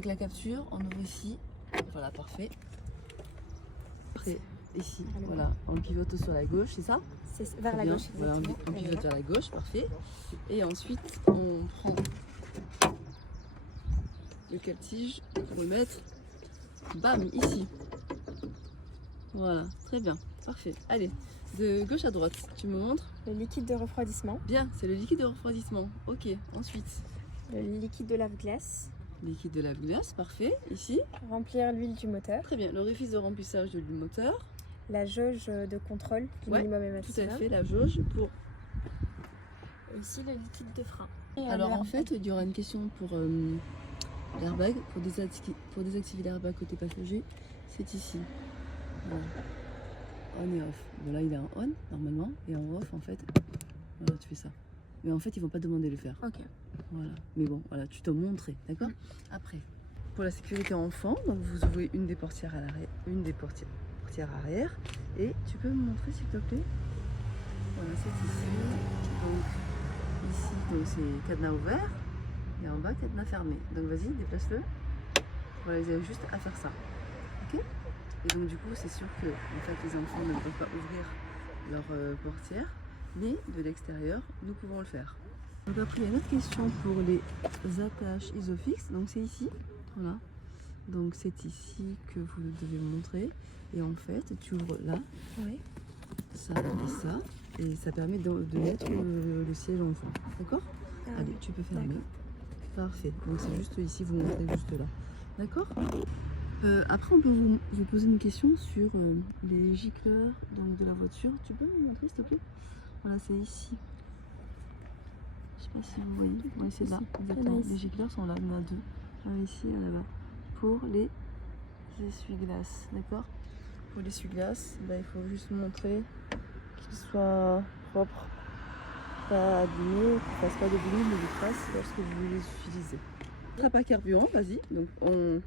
avec la capture, on ouvre ici. Voilà, parfait. Après, ici, voilà, on pivote sur la gauche, c'est ça? C'est vers la Bien. gauche, Voilà, exactement. on pivote vers la gauche, parfait. Et ensuite, on prend le cap-tige pour le mettre, bam, ici. Voilà, très bien, parfait. Allez, de gauche à droite, tu me montres? Le liquide de refroidissement, Bien, c'est le liquide de refroidissement. Ok, ensuite, le liquide de lave-glace, liquide de lave-glace, parfait. Ici, remplir l'huile du moteur, très bien, l'orifice de remplissage de l'huile moteur. la jauge de contrôle du Ouais, minimum et Tout maximum. à fait, la jauge pour... Et ici, le liquide de frein. Alors en fait, il y aura une question pour l'airbag, pour désactiver l'airbag côté passager, c'est ici. Voilà. On et off. Bon là il est en on normalement, et en off en fait, voilà tu fais ça. Mais en fait ils vont pas demander de le faire. Ok. Voilà. Mais bon, voilà, tu te montrer, d'accord? Après, pour la sécurité enfant, donc vous ouvrez une des portières à l'arrière, une des portières arrière, et tu peux me montrer s'il te plaît? Voilà, c'est ici. Donc ici, donc c'est cadenas ouvert, et en bas cadenas fermé. Donc vas-y, déplace-le. Voilà, vous avez juste à faire ça. Ok? Et donc du coup, c'est sûr que en fait, les enfants ne peuvent pas ouvrir leur portière, mais de l'extérieur, nous pouvons le faire. Donc après, il y a une autre question pour les attaches isofixes. Donc c'est ici, voilà. Donc c'est ici que vous devez montrer. Et en fait, tu ouvres là, Oui. ça et ça. Et ça permet de mettre le siège enfant. D'accord? Ah, Allez, tu peux fermer. d'accord. Parfait. Donc c'est juste ici, vous montrez juste là. D'accord? Après, on peut vous poser une question sur les gicleurs donc, de la voiture. Tu peux me montrer, s'il te plaît? Voilà, c'est ici. Je sais pas si vous voyez. Oui, c'est là. Exactement. Nice. Les gicleurs sont là. Il y en a deux. Un ici et un là-bas. Pour les essuie-glaces. D'accord? Pour l'essuie-glaces, bah, il faut juste montrer qu'il soit propre, pas abîmé, qu'il ne fasse pas de bruit ni de traces lorsque vous les utilisez. Trappe à carburant, vas-y. Donc on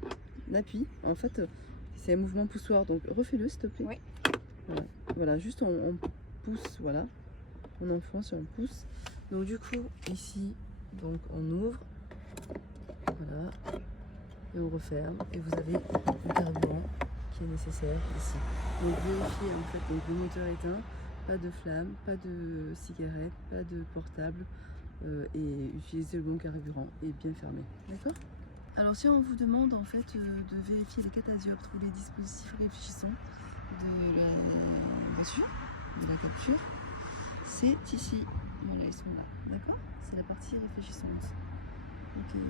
appuie. En fait, c'est un mouvement poussoir. Donc refais-le, s'il te plaît. Oui. Voilà, voilà, juste on pousse, voilà. On enfonce et on pousse. Donc du coup, ici, donc on ouvre. Voilà. Et on referme. Et vous avez le carburant qui est nécessaire ici. Donc vérifiez en fait, donc le moteur éteint, pas de flamme, pas de cigarette, pas de portable, et utilisez le bon carburant et bien fermé. D'accord? Alors si on vous demande en fait de vérifier les catadioptres ou les dispositifs réfléchissants de la voiture, de la capture, c'est ici. Voilà, ils sont là. D'accord? C'est la partie réfléchissante. Donc,